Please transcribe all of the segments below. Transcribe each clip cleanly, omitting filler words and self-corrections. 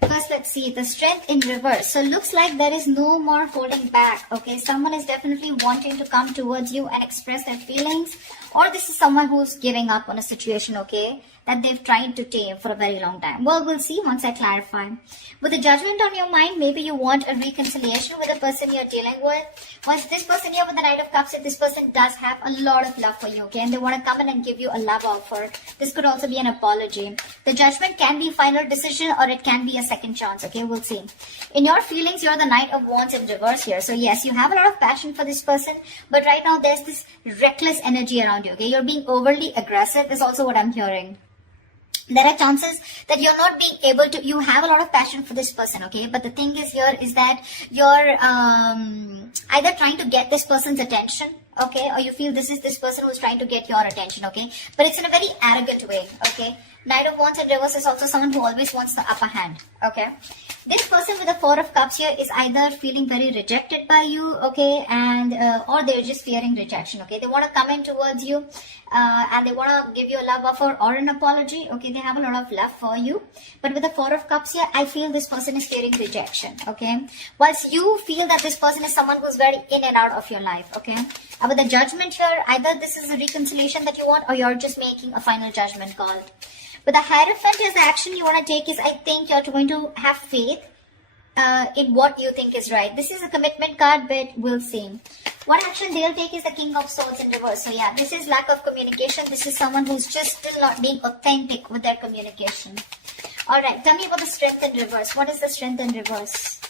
First, let's see the strength in reverse. So looks like there is no more holding back. Okay, someone is definitely wanting to come towards you and express their feelings, or this is someone who's giving up on a situation, okay, that they've tried to tame for a very long time. Well, we'll see once I clarify. With the judgment on your mind, maybe you want a reconciliation with the person you're dealing with. Once this person here with the Knight of Cups, this person does have a lot of love for you, okay, and they want to come in and give you a love offer. This could also be an apology. The judgment can be final decision, or it can be a second chance, okay, we'll see. In your feelings, you're the Knight of Wands in reverse here. So yes, you have a lot of passion for this person, but right now there's this reckless energy around you, okay. You're being overly aggressive is also what I'm hearing. There are chances that you're not being able to, you have a lot of passion for this person, okay, but the thing is here is that you're either trying to get this person's attention, okay, or you feel this is this person who's trying to get your attention, okay, but it's in a very arrogant way, okay. Knight of Wands in reverse is also someone who always wants the upper hand, okay. This person with the Four of Cups here is either feeling very rejected by you, okay, and or they're just fearing rejection, okay. They want to come in towards you and they want to give you a love offer or an apology, okay. They have a lot of love for you, but with the Four of Cups here, I feel this person is fearing rejection, okay. Whilst you feel that this person is someone who's very in and out of your life, okay. And with the Judgment here, either this is a reconciliation that you want, or you're just making a final judgment call. But the Hierophant is the action you want to take is, I think you're going to have faith in what you think is right. This is a commitment card, but we'll see. What action they'll take is the King of Swords in reverse. So yeah, this is lack of communication. This is someone who's just still not being authentic with their communication. Alright, tell me about the Strength in reverse. What is the Strength in reverse?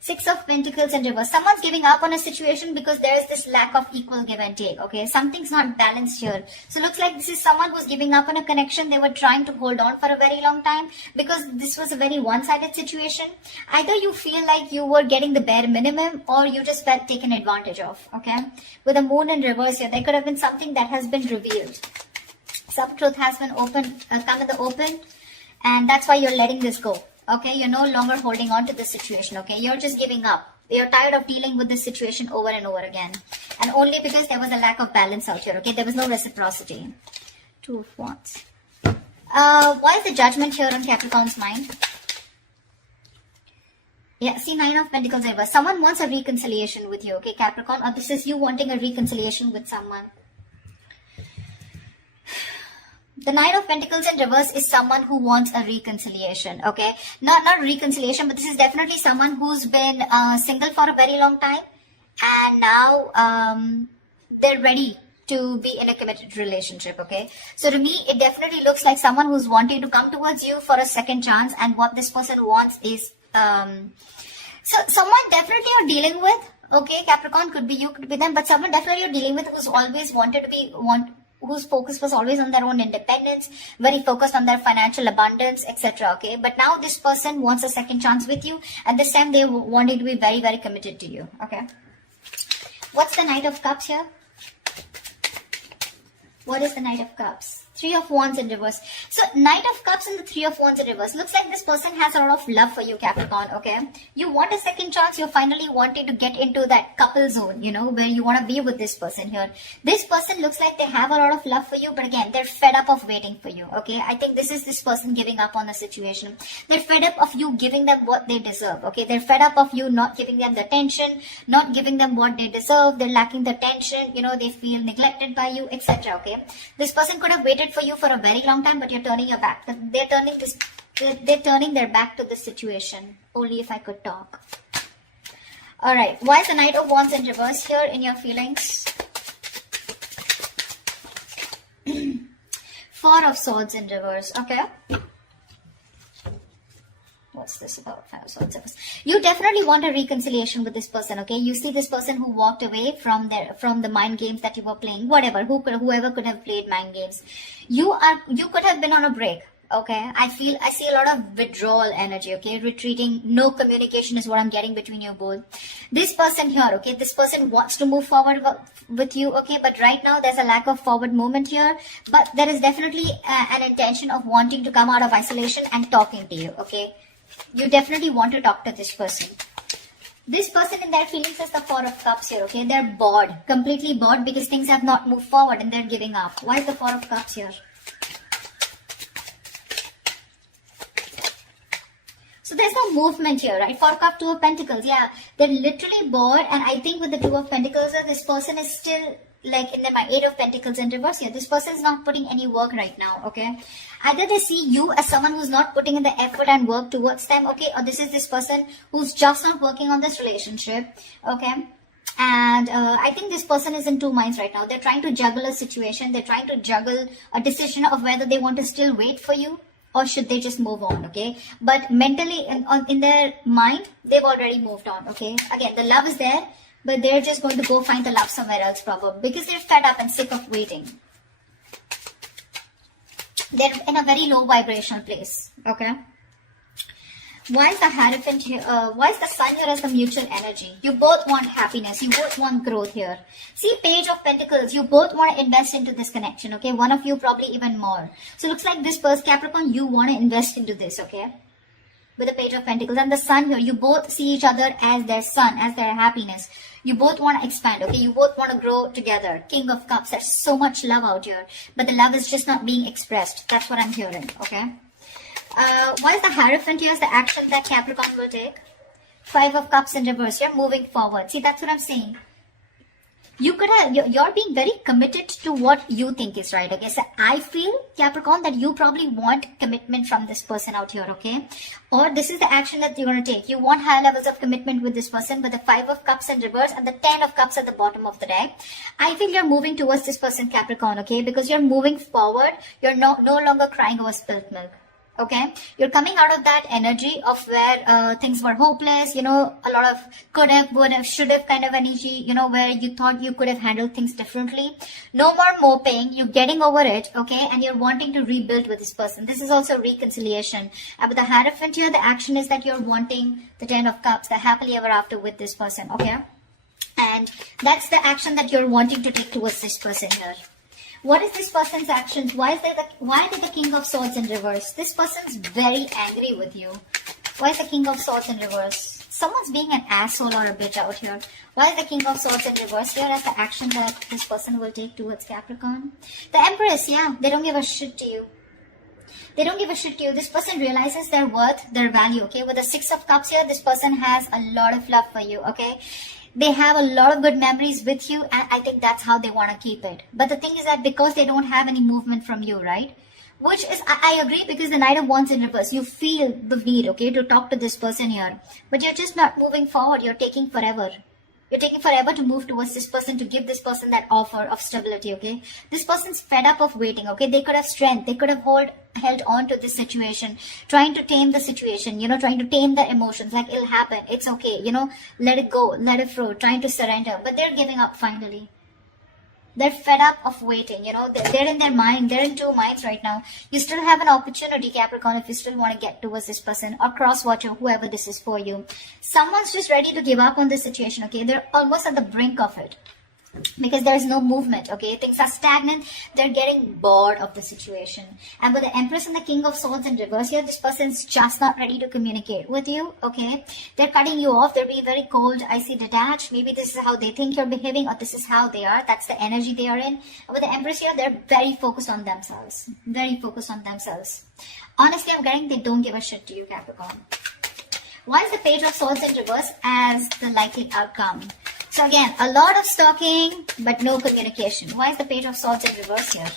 Six of Pentacles in reverse. Someone's giving up on a situation because there is this lack of equal give and take, okay? Something's not balanced here. So looks like this is someone who's giving up on a connection. They were trying to hold on for a very long time because this was a very one-sided situation. Either you feel like you were getting the bare minimum, or you just felt taken advantage of, okay? With the Moon in reverse here, there could have been something that has been revealed. Some truth has been come in the open, and that's why you're letting this go. Okay, you're no longer holding on to this situation, okay? You're just giving up. You're tired of dealing with this situation over and over again. And only because there was a lack of balance out here, okay? There was no reciprocity. Two of Wands. Why is the Judgment here on Capricorn's mind? Yeah, see, Nine of Pentacles reverse. Someone wants a reconciliation with you, okay, Capricorn? Or this is you wanting a reconciliation with someone. The Knight of Pentacles in reverse is someone who wants a reconciliation, okay? Not reconciliation, but this is definitely someone who's been single for a very long time, and now they're ready to be in a committed relationship, okay? So to me, it definitely looks like someone who's wanting to come towards you for a second chance, and what this person wants is so someone definitely you're dealing with, okay? Capricorn, could be you, could be them, but someone definitely you're dealing with who's always wanted to be whose focus was always on their own independence, very focused on their financial abundance, etc. Okay, but now this person wants a second chance with you, and this time they wanted to be very, very committed to you. Okay, what's the Knight of Cups here? What is the Knight of Cups? Three of Wands in reverse. So Knight of Cups and the Three of Wands in reverse. Looks like this person has a lot of love for you, Capricorn, okay? You want a second chance. You're finally wanting to get into that couple zone, you know, where you want to be with this person here. This person looks like they have a lot of love for you, but again, they're fed up of waiting for you, okay? I think this is this person giving up on the situation. They're fed up of you giving them what they deserve, okay? They're fed up of you not giving them the attention, not giving them what they deserve. They're lacking the attention, you know, they feel neglected by you, etc., okay? This person could have waited for you for a very long time, but you're turning your back. They're turning their back to this situation. Only if I could talk. Alright, why is the Knight of Wands in reverse here in your feelings? Four of Swords in reverse, okay? What's this about? Five of Swords reverse. You definitely want a reconciliation with this person, okay? You see this person who walked away from the mind games that you were playing, whatever, whoever could have played mind games. You could have been on a break, okay? I see a lot of withdrawal energy, okay? Retreating, no communication is what I'm getting between you both. This person here, okay? This person wants to move forward with you, okay? But right now there's a lack of forward movement here, but there is definitely an intention of wanting to come out of isolation and talking to you, okay? You definitely want to talk to this person. This person in their feelings is the Four of Cups here, okay? They're bored, completely bored because things have not moved forward and they're giving up. Why is the Four of Cups here? So there's no movement here, right? Four cup, two of pentacles. Yeah, they're literally bored. And I think with the two of pentacles, this person is still like in my eight of pentacles in reverse here. This person is not putting any work right now, okay? Either they see you as someone who's not putting in the effort and work towards them, okay? Or this is this person who's just not working on this relationship, okay? And I think this person is in two minds right now. They're trying to juggle a situation. They're trying to juggle a decision of whether they want to still wait for you or should they just move on, okay? But mentally, in their mind, they've already moved on, okay? Again, the love is there, but they're just going to go find the love somewhere else probably because they're fed up and sick of waiting. They're in a very low vibrational place, okay? Why is the Hierophant here? Why is the Sun here as the mutual energy? You both want happiness. You both want growth here. See, Page of Pentacles. You both want to invest into this connection, okay? One of you probably even more. So looks like this person, Capricorn, you want to invest into this, okay? With the Page of Pentacles and the Sun here, you both see each other as their sun, as their happiness. You both want to expand, okay? You both want to grow together. King of Cups. There's so much love out here, but the love is just not being expressed. That's what I'm hearing, okay? Why is the Hierophant here as the action that Capricorn will take? Five of Cups in reverse. You're moving forward. See, that's what I'm saying. You could have, you're being very committed to what you think is right, okay? So I feel, Capricorn, that you probably want commitment from this person out here, okay? Or this is the action that you're going to take. You want high levels of commitment with this person, but the Five of Cups in reverse and the Ten of Cups at the bottom of the deck. I feel you're moving towards this person, Capricorn, okay? Because you're moving forward. You're no longer crying over spilt milk. Okay, you're coming out of that energy of where things were hopeless, you know, a lot of could have, would have, should have kind of energy, you know, where you thought you could have handled things differently. No more moping, you're getting over it, okay, and you're wanting to rebuild with this person. This is also reconciliation. But the Hierophant here, the action is that you're wanting the Ten of Cups, the happily ever after with this person, okay, and that's the action that you're wanting to take towards this person here. What is this person's actions? Why did the King of Swords in reverse? This person's very angry with you. Why is the King of Swords in reverse? Someone's being an asshole or a bitch out here. Why is the King of Swords in reverse here as the action that this person will take towards Capricorn? The Empress, yeah, they don't give a shit to you. They don't give a shit to you. This person realizes their worth, their value, okay? With the Six of Cups here, this person has a lot of love for you, okay? They have a lot of good memories with you, and I think that's how they want to keep it. But the thing is that because they don't have any movement from you, right? Which is, I agree, because the Knight of Wands in reverse, you feel the need, okay, to talk to this person here. But you're just not moving forward. You're taking forever. You're taking forever to move towards this person, to give this person that offer of stability, okay? This person's fed up of waiting, okay? They could have strength. They could have held on to this situation, trying to tame the situation, you know, trying to tame the emotions, like it'll happen, it's okay, you know, let it go, let it flow, trying to surrender. But they're giving up finally. They're fed up of waiting, you know, they're in their mind, they're in two minds right now. You still have an opportunity, Capricorn, if you still want to get towards this person or cross-watch or whoever this is for you. Someone's just ready to give up on this situation, okay? They're almost at the brink of it. Because there's no movement, okay? Things are stagnant. They're getting bored of the situation. And with the Empress and the King of Swords in reverse here, this person's just not ready to communicate with you, okay? They're cutting you off. They're being very cold, icy, detached. Maybe this is how they think you're behaving, or this is how they are. That's the energy they are in. And with the Empress here, they're very focused on themselves. Very focused on themselves. Honestly, I'm getting they don't give a shit to you, Capricorn. Why is the Page of Swords in reverse as the likely outcome? So again, a lot of stalking, but no communication. Why is the Page of Swords in reverse here?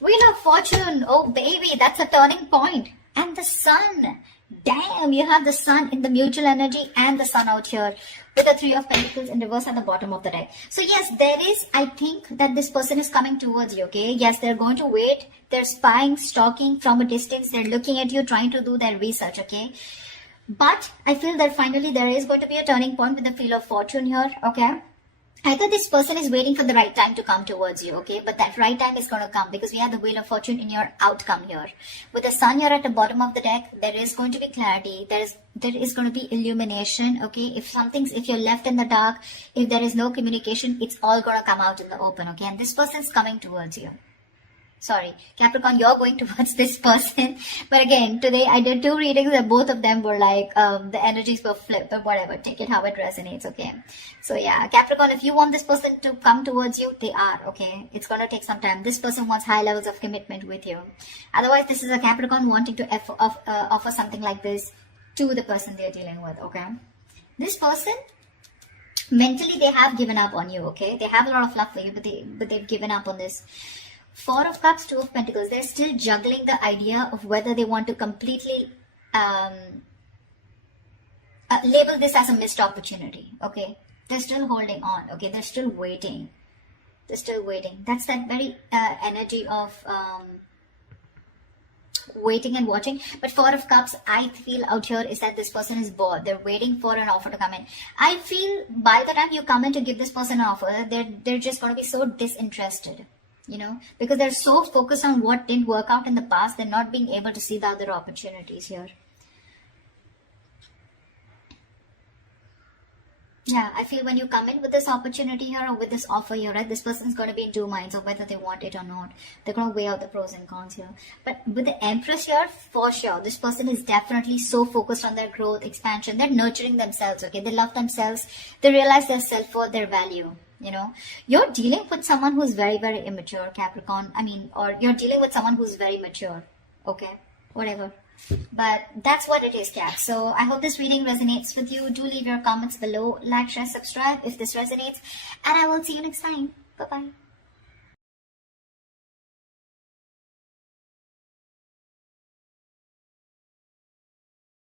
Wheel of Fortune. Oh, baby, that's a turning point. And the Sun. Damn, you have the Sun in the mutual energy and the Sun out here with the Three of Pentacles in reverse at the bottom of the deck. So yes, there is, I think that this person is coming towards you, okay? Yes, they're going to wait. They're spying, stalking from a distance. They're looking at you, trying to do their research, okay? But I feel that finally there is going to be a turning point with the Wheel of Fortune here, okay? Either this person is waiting for the right time to come towards you, okay? But that right time is going to come because we have the Wheel of Fortune in your outcome here. With the Sun here at the bottom of the deck, there is going to be clarity. There is going to be illumination, okay? If you're left in the dark, if there is no communication, it's all going to come out in the open, okay? And this person is coming towards you. Sorry, Capricorn, you're going towards this person. But again, today I did 2 readings and both of them were like, the energies were flipped, but whatever, take it how it resonates, okay? So yeah, Capricorn, if you want this person to come towards you, they are, okay? It's going to take some time. This person wants high levels of commitment with you. Otherwise, this is a Capricorn wanting to offer something like this to the person they're dealing with, okay? This person, mentally, they have given up on you, okay? They have a lot of love for you, but they've given up on this. 4 of Cups, 2 of Pentacles. They're still juggling the idea of whether they want to completely label this as a missed opportunity, okay? They're still holding on, okay? They're still waiting. They're still waiting. That's that very energy of waiting and watching. But 4 of Cups, I feel out here is that this person is bored. They're waiting for an offer to come in. I feel by the time you come in to give this person an offer, they're just going to be so disinterested. You know, because they're so focused on what didn't work out in the past, they're not being able to see the other opportunities here. Yeah, I feel when you come in with this opportunity here or with this offer here, right, this person's going to be in 2 minds of whether they want it or not. They're going to weigh out the pros and cons here. But with the Empress here, for sure, this person is definitely so focused on their growth, expansion. They're nurturing themselves, okay? They love themselves. They realize their self-worth, their value. You know, you're dealing with someone who's very, very immature, Capricorn. Or you're dealing with someone who's very mature. Okay, whatever. But that's what it is, Cap. So I hope this reading resonates with you. Do leave your comments below. Like, share, subscribe if this resonates. And I will see you next time. Bye-bye.